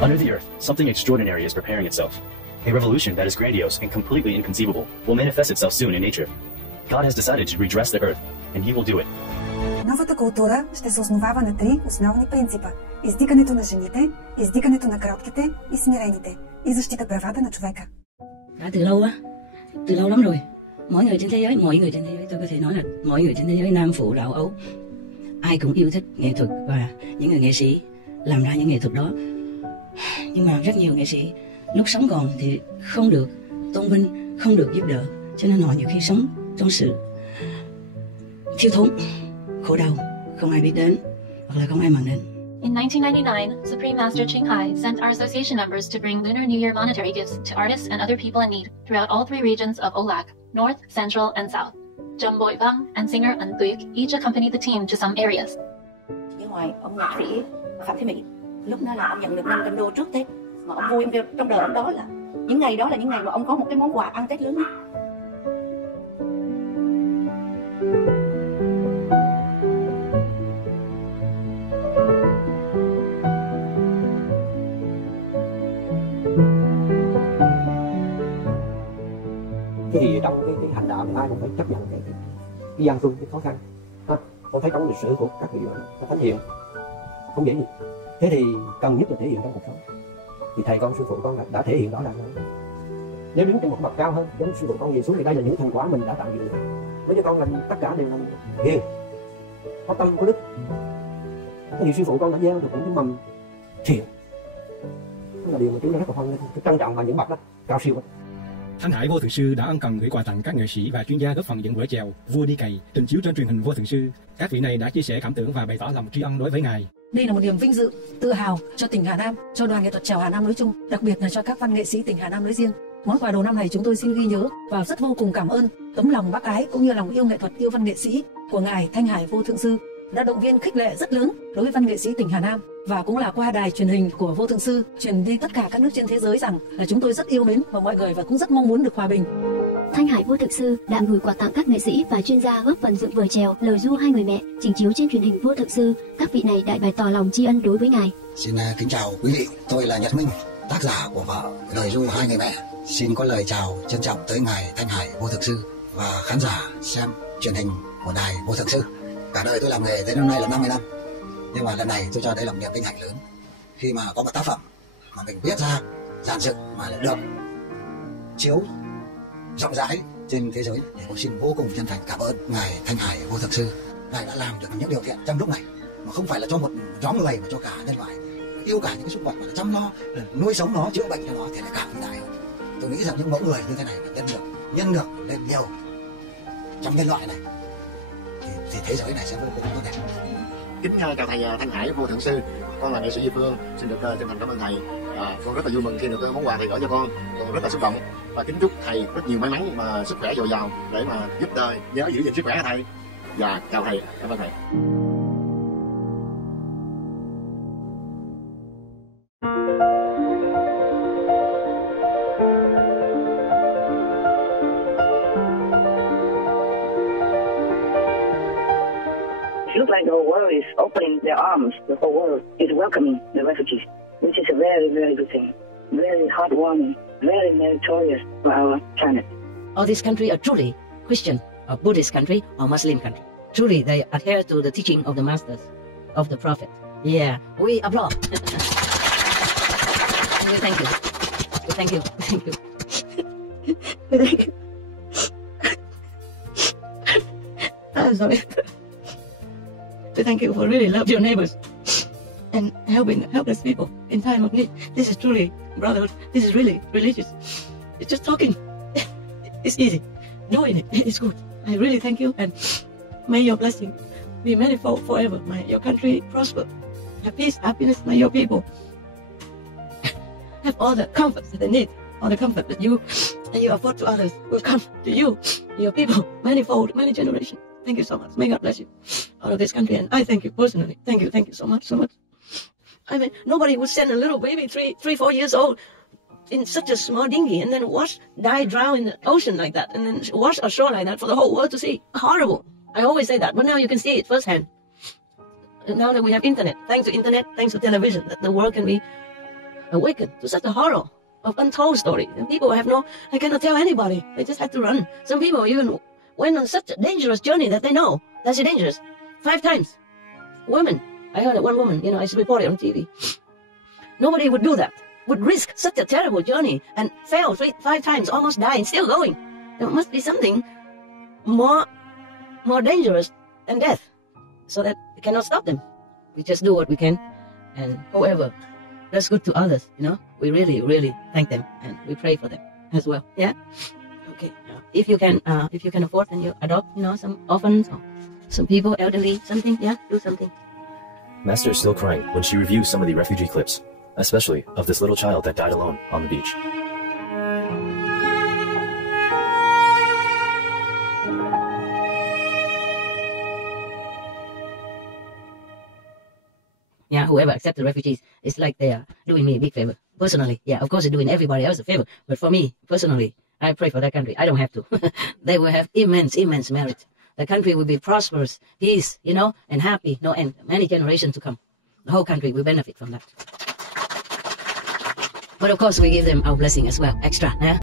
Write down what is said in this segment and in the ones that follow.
Under the earth, something extraordinary is preparing itself. A revolution that is grandiose and completely inconceivable will manifest itself soon in nature. God has decided to redress the earth, and He will do it. Новата култура ще се основава на три основни принципа: издигането на жените, издигането на кротките и смирените и защита правата на човека. Đã từ lâu lắm rồi. Mọi người trên thế giới, tôi có thể nói là mọi người trên thế giới, Nam Phụ, Lão Âu, ai cũng yêu thích nghệ thuật và những người nghệ sĩ làm ra những nghệ thuật đó. Nhưng mà rất nhiều nghệ sĩ lúc sống còn thì không được tôn vinh, không được giúp đỡ, cho nên họ nhiều khi sống trong sự thiếu thốn, khổ đau, không ai biết đến hoặc là không ai màng đến. In 1999, Supreme Master Ching Hai sent our association members to bring Lunar New Year monetary gifts to artists and other people in need throughout all three regions of Olac, North, Central, and South. Jung Boi Vang and singer Ân Tuyết each accompanied the team to some areas. Nhưng ngoài ông nhạc sĩ Phạm Thế Mỹ, lúc đó là ông nhận được 500 đô trước Tết, mà ông vui trong đời ông đó là những ngày mà ông có một cái món quà ăn Tết lớn nhất. Thế thì trong cái hành đạo ai cũng phải chấp nhận cái gian truân, cái khó khăn. Con thấy trong lịch sử của các vị thánh hiền không dễ gì. Thế thì cần nhất là thể hiện trong cuộc sống. Thì thầy con, sư phụ con đã thể hiện đó là nếu đứng trên một bậc cao hơn, giống sư phụ con nhìn xuống thì đây là những thành quả mình đã tạo dựng. Với cho con là tất cả đều là hiền, có tâm, có đức. Thế thì sư phụ con đã gieo được những cái mầm thiện. Đó là điều mà chúng ta rất là hoan nghênh, trân trọng và những bậc đó cao siêu. Thanh Hải Vô Thượng Sư đã ân cần gửi quà tặng các nghệ sĩ và chuyên gia góp phần dựng vở chèo Vua Đi Cày trình chiếu trên truyền hình Vô Thượng Sư. Các vị này đã chia sẻ cảm tưởng và bày tỏ lòng tri ân đối với ngài. Đây là một niềm vinh dự, tự hào cho tỉnh Hà Nam, cho đoàn nghệ thuật chèo Hà Nam nói chung, đặc biệt là cho các văn nghệ sĩ tỉnh Hà Nam nói riêng. Món quà đầu năm này chúng tôi xin ghi nhớ và rất vô cùng cảm ơn tấm lòng bác ái cũng như lòng yêu nghệ thuật, yêu văn nghệ sĩ của ngài Thanh Hải Vô Thượng Sư đã động viên khích lệ rất lớn đối với văn nghệ sĩ tỉnh Hà Nam, và cũng là qua đài truyền hình của Vô Thượng Sư truyền đi tất cả các nước trên thế giới rằng là chúng tôi rất yêu mến và mọi người và cũng rất mong muốn được hòa bình. Thanh Hải Vô Thượng Sư đã gửi quà tặng các nghệ sĩ và chuyên gia góp phần dựng vở chèo Lời Du Hai Người Mẹ trình chiếu trên truyền hình Vô Thượng Sư. Các vị này đã bày tỏ lòng tri ân đối với ngài. Xin kính chào quý vị, tôi là Nhật Minh, tác giả của vở Lời Du Hai Người Mẹ. Xin có lời chào trân trọng tới ngài Thanh Hải Vô Thượng Sư và khán giả xem truyền hình của đài Vô Thượng Sư. Cả đời tôi làm nghề tới năm nay là 50 năm, nhưng mà lần này tôi cho đây là một niềm vinh hạnh lớn khi mà có một tác phẩm mà mình viết ra dàn dựng mà lại được chiếu rộng rãi trên thế giới. Thì tôi xin vô cùng chân thành cảm ơn ngài Thanh Hải Vô Thượng Sư. Ngài đã làm được những điều thiện trong lúc này mà không phải là cho một nhóm người mà cho cả nhân loại, yêu cả những cái súc vật mà chăm lo nuôi sống nó, chữa bệnh cho nó thì lại càng vĩ đại hơn. Tôi nghĩ rằng những mẫu người như thế này mà nhân được lên nhiều trong nhân loại này thì thế giới này sẽ vô cùng tốt đẹp. Kính chào thầy Thanh Hải Vô Thượng Sư, con là nghệ sĩ Duy Phương, xin được chân thành cảm ơn thầy. Con rất là vui mừng khi được món quà thầy gửi cho con rất là xúc động, và kính chúc thầy rất nhiều may mắn và sức khỏe dồi dào để mà giúp đời, nhớ giữ gìn sức khỏe thầy. Và chào thầy, cảm ơn thầy. It looks like the whole world is opening their arms. The whole world is welcoming the refugees, which is a very, very good thing. Very heartwarming, very meritorious for our planet. All this country are truly Christian or Buddhist country or Muslim country. Truly, they adhere to the teaching of the masters, of the prophet. Yeah, we applaud. We thank you. We thank you. Thank you. I'm sorry. We thank you for really love your neighbors and helping helpless people in time of need. This is truly brotherhood. This is really religious. It's just talking. It's easy. Doing it is good. I really thank you, and may your blessing be manifold forever. May your country prosper. Have peace, happiness. May your people have all the comforts that they need. All the comfort that you afford to others will come to you, your people, manifold, many generations. Thank you so much. May God bless you out of this country. And I thank you personally. Thank you so much, so much. I mean, nobody would send a little baby, 4 years old, in such a small dinghy and then drown in the ocean like that, and then wash ashore like that for the whole world to see. Horrible. I always say that, but now you can see it firsthand. And now that we have internet, thanks to internet, thanks to television, that the world can be awakened to such a horror of untold story. And people I cannot tell anybody. They just had to run. Some people even went on such a dangerous journey that they know that's dangerous. 5 times. Women. I heard that one woman, I reported on TV. Nobody would do that. Would risk such a terrible journey and fail 5 times, almost die, and still going. There must be something more dangerous than death, so that we cannot stop them. We just do what we can, and whoever does good to others, we really, really thank them, and we pray for them as well. Yeah. Okay. If you can afford, then you adopt, some orphans or some people, elderly, something. Yeah, do something. Master is still crying when she reviews some of the refugee clips, especially of this little child that died alone on the beach. Yeah, whoever accepts the refugees, it's like they are doing me a big favor. Personally, yeah, of course they're doing everybody else a favor. But for me, personally, I pray for that country. I don't have to. They will have immense merit. The country will be prosperous, peace, and happy, and many generations to come. The whole country will benefit from that. But of course, we give them our blessing as well, extra, yeah?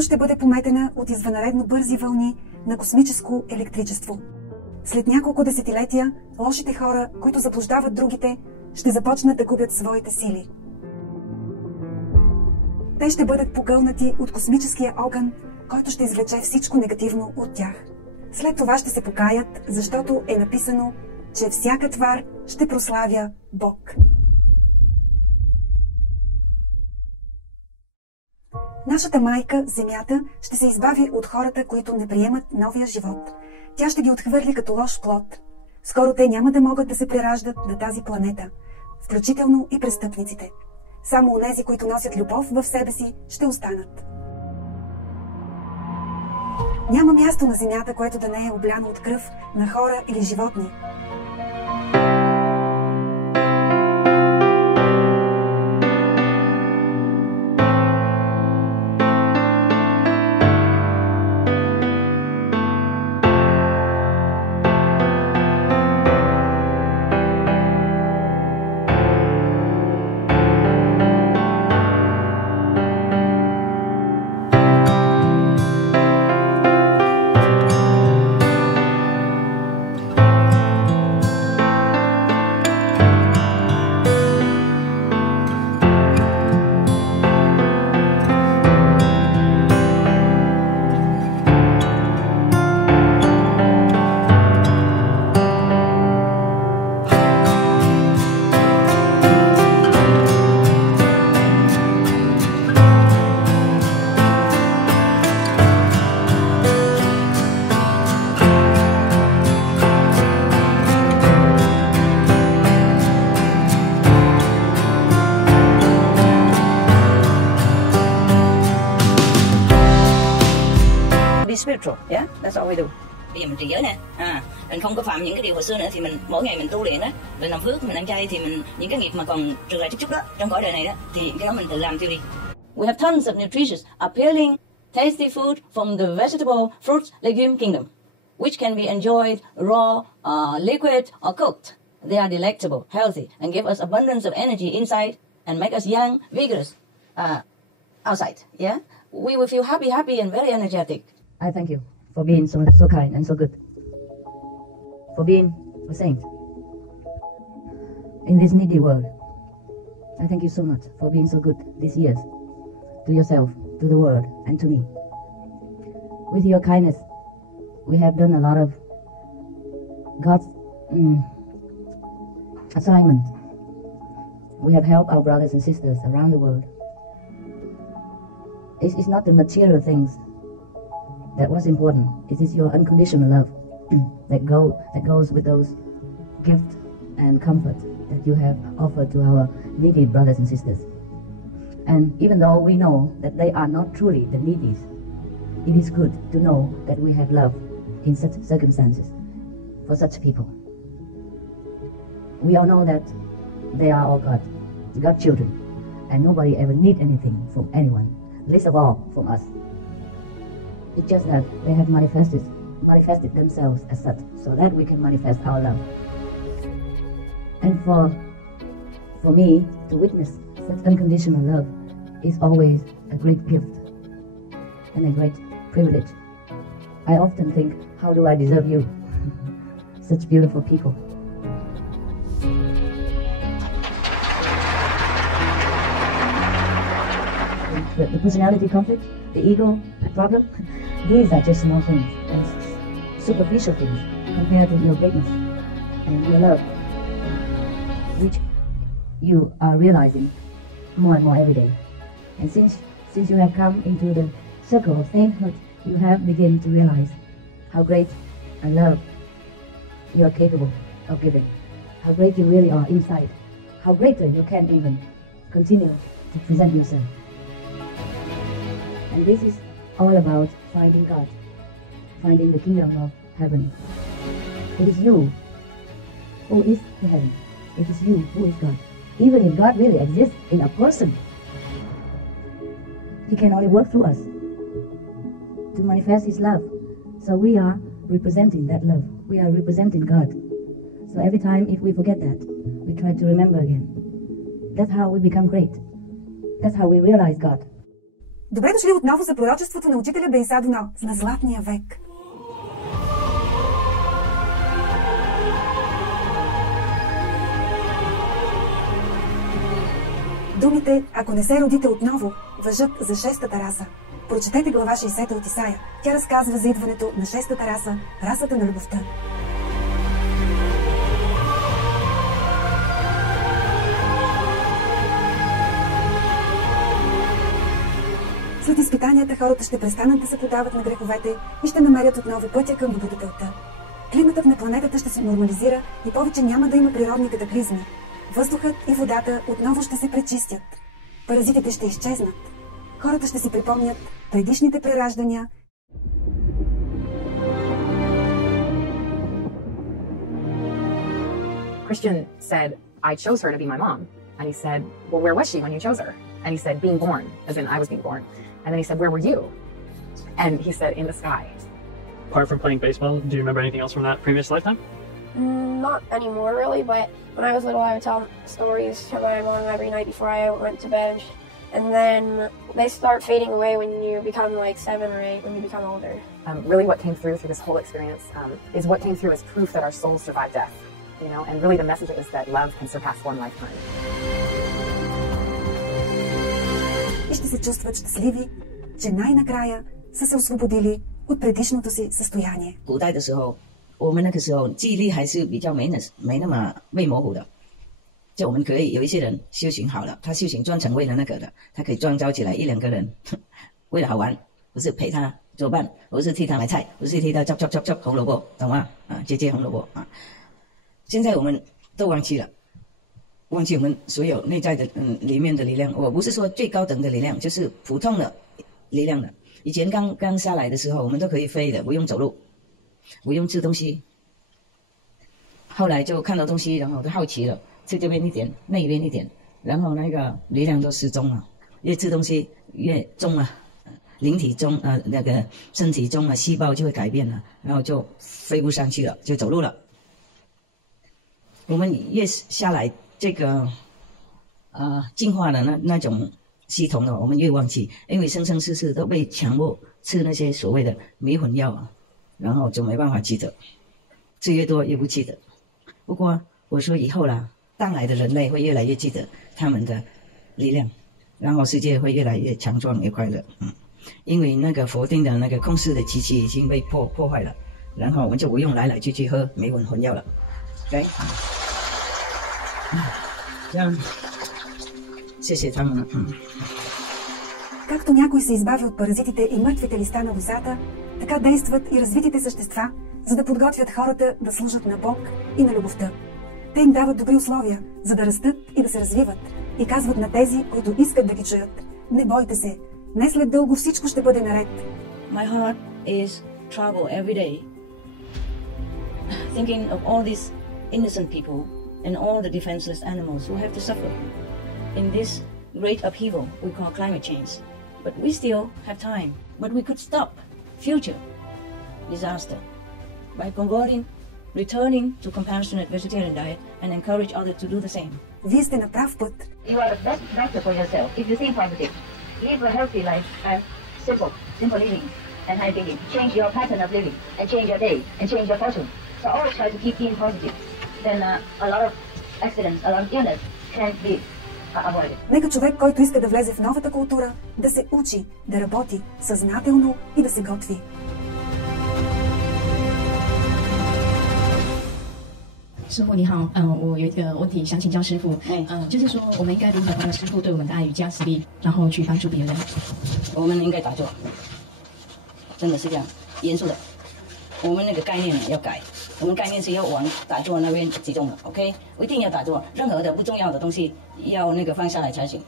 Ще бъде пометена от извънредно бързи вълни на космическо електричество. След няколко десетилетия, лошите хора, които заблуждават другите, ще започнат да губят своите сили. Те ще бъдат погълнати от космическия огън, който ще извлече всичко негативно от тях. След това ще се покаят, защото е написано, че всяка твар ще прославя Бог. Нашата майка, Земята, ще се избави от хората, които не приемат новия живот. Тя ще ги отхвърли като лош плод. Скоро те няма да могат да се прераждат на тази планета, включително и престъпниците. Само онези, които носят любов в себе си, ще останат. Няма място на Земята, което да не е обляно от кръв на хора или животни. Spiritual, yeah, that's all we do. Bây giờ mình trì giới nè, mình không có phạm những cái điều hồi xưa nữa, thì mình mỗi ngày mình tu luyện đó, mình làm phước, mình ăn chay, thì mình những cái nghiệp mà còn trừ lại chút đó trong cõi đời này đó, thì cái đó mình tự làm tiêu đi. We have tons of nutritious, appealing, tasty food from the vegetable, fruits, legume kingdom, which can be enjoyed raw, liquid, or cooked. They are delectable, healthy, and give us abundance of energy inside and make us young, vigorous outside. Yeah, we will feel happy, and very energetic. I thank you for being so kind and so good, for being a saint in this needy world. I thank you so much for being so good these years to yourself, to the world, and to me. With your kindness, we have done a lot of God's assignment. We have helped our brothers and sisters around the world. It's not the material things that was important. It is your unconditional love that goes with those gifts and comfort that you have offered to our needy brothers and sisters. And even though we know that they are not truly the needy, it is good to know that we have love in such circumstances for such people. We all know that they are all God children, and nobody ever need anything from anyone, least of all from us. It's just that they have manifested themselves as such, so that we can manifest our love. And for me to witness such unconditional love is always a great gift and a great privilege. I often think, how do I deserve you? Such beautiful people. The personality conflict, the ego problem, these are just small things, and superficial things compared to your greatness and your love, which you are realizing more and more every day. And since you have come into the circle of sainthood, you have begun to realize how great a love you are capable of giving, how great you really are inside, how greater you can even continue to present yourself. And this is all about finding God, finding the kingdom of heaven. It is you who is the heaven. It is you who is God. Even if God really exists in a person, He can only work through us to manifest His love. So we are representing that love. We are representing God. So every time if we forget that, we try to remember again. That's how we become great. That's how we realize God. Добре дошли отново за пророчеството на учителя Бейса Дунал на Златния век. Думите, ако не се родите отново, важат за шестата раса. Прочетете глава 60 от Исая. Тя разказва за идването на шестата раса, расата на любовта. След изпитанията хората ще престанат да се подават на греховете и ще намерят отново пътя към добродетелта. Климатът на планетата ще се нормализира и повече няма да има природни катаклизми. Въздухът и водата отново ще се пречистят. Паразитите ще изчезнат. Хората ще си припомнят предишните прераждания. Christian said, I chose her to be my mom. And he said, well, where was she when you chose her? And he said, being born, as in I was being born. And then he said, where were you? And he said, in the sky. Apart from playing baseball, do you remember anything else from that previous lifetime? Not anymore, really, but when I was little, I would tell stories to my mom every night before I went to bed. And then they start fading away when you become like 7 or 8, when you become older. Really what came through this whole experience is what came through as proof that our souls survive death. You know, and really the message is that love can surpass one lifetime. И ще се чувстват щастливи, че най-накрая са се освободили от предишното си състояние. 古代的时候，我们那个时候记忆力还是比较没那么被模糊的。就我们可以有一些人修行好了，他修行专程为了那个的，他可以专招起来1-2个人，为了好玩，不是陪他做伴，不是替他买菜，不是替他chop红萝卜，懂吗？啊，切红萝卜啊。现在我们都忘记了。忘记我们所有内在的里面的力量，我不是说最高等的力量，就是普通的力量的。以前刚下来的时候，我们都可以飞的，不用走路，不用吃东西。后来就看到东西，然后都好奇了，吃这边一点，那边一点，然后那个力量都失踪了。越吃东西越重了，灵体中那个身体中细胞就会改变了，然后就飞不上去了，就走路了。我们越下来这个进化的那种系统呢，我们越忘记，因为生生世世都被强迫吃那些所谓的迷魂药啊，然后就没办法记得，吃越多越不记得。不过我说以后啦，当来的人类会越来越记得他们的力量，然后世界会越来越强壮越快乐。因为那个否定的那个控制的机器已经被破坏了，然後我們就不用來去喝迷魂藥了。OK， 這樣，謝謝他們。Както някой се избави от паразитите и мъртвите листа на лозата, така действат и развитите същества, за да подготвят хората да служат на Бог и на любовта. Те им дават добри условия, за да растат и да се развиват, и казват на тези, които искат да ги чуят: не бойте се, не след дълго всичко ще бъде наред. My heart is troubled every day, thinking of all these innocent people and all the defenseless animals who have to suffer in this great upheaval we call climate change. But we still have time. But we could stop future disaster by converting, returning to compassionate vegetarian diet and encourage others to do the same. Вие сте на прав път. You are the best doctor for yourself if you think positive. Live a healthy life, simple living and high thinking. Change your pattern of living and change your day and change your fortune. So always try to keep being positive. Then a lot of accidents, a lot of illness can be avoided. Нека човек, който иска да влезе в новата култура, да се учи, да работи съзнателно и да се готви. 师傅你好，我有一个问题想请教师傅，就是说我们应该如何把师傅对我们的爱与加持力，然后去帮助别人？我们应该打坐，真的是这样，严肃的。我们那个概念要改，我们概念是要往打坐那边集中的 ，OK？ 一定要打坐，任何的不重要的东西要那个放下来才行，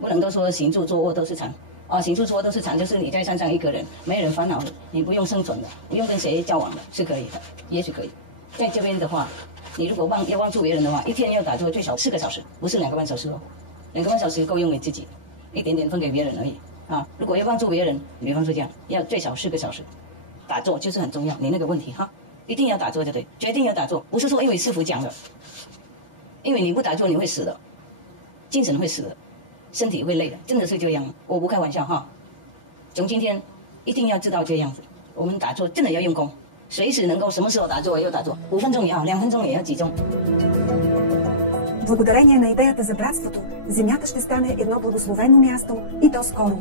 不能都说行住坐卧都是禅。行住坐卧都是禅，就是你在山上一个人，没人烦恼的，你不用生存的，不用跟谁交往的，是可以的，也许可以。在这边的话，你如果要帮助别人的话，一天要打坐最少4个小时，不是2个半小时哦，2个半小时够用给自己，一点点分给别人而已啊。如果要帮助别人，比方说这样，要最少4个小时，打坐就是很重要。你那个问题哈，一定要打坐就对，决定要打坐，不是说因为师父讲的，因为你不打坐你会死的，精神会死的，身体会累的，真的是这样，我不开玩笑哈。从今天一定要知道这样子，我们打坐真的要用功。随時能夠什麼時候打坐又打坐，5分鐘也好，2分鐘也要集中。Благодарение на идеята за братството, Земята ще стане едно благословено място и то скоро.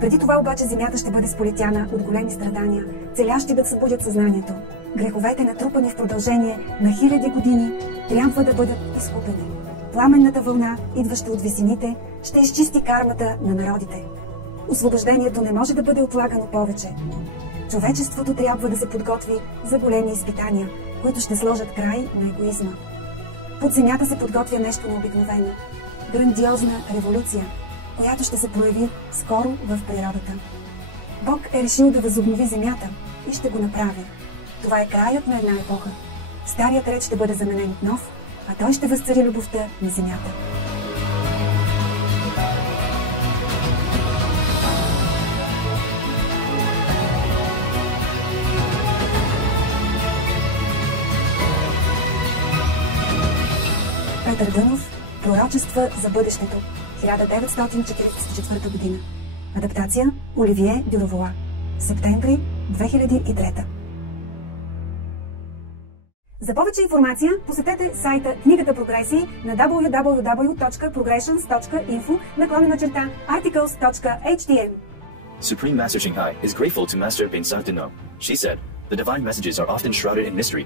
Преди това обаче Земята ще бъде сполетяна от големи страдания, целящи да събудят съзнанието. Греховете, натрупани в продължение на хиляди години, трябва да бъдат изкупени. Пламенната вълна, идваща от висините, ще изчисти кармата на народите. Освобождението не може да бъде отлагано повече. Човечеството трябва да се подготви за големи изпитания, които ще сложат край на егоизма. Под земята се подготвя нещо необикновено. Грандиозна революция, която ще се прояви скоро в природата. Бог е решил да възобнови земята и ще го направи. Това е краят на една епоха. Старият ред ще бъде заменен от нов, а той ще възцари любовта на земята. Петър Дънов, Пророчества за бъдещето, 1944 година. Адаптация Оливие Дюровоа. Септември 2003. За повече информация посетете сайта Книгата Прогресии на www.progressions.info/articles.htm. Supreme Master Ching Hai is grateful to Master Bensang Dino. She said, "The divine messages are often shrouded in mystery,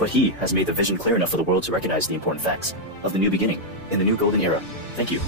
but he has made the vision clear enough for the world to recognize the important facts of the new beginning in the new golden era. Thank you."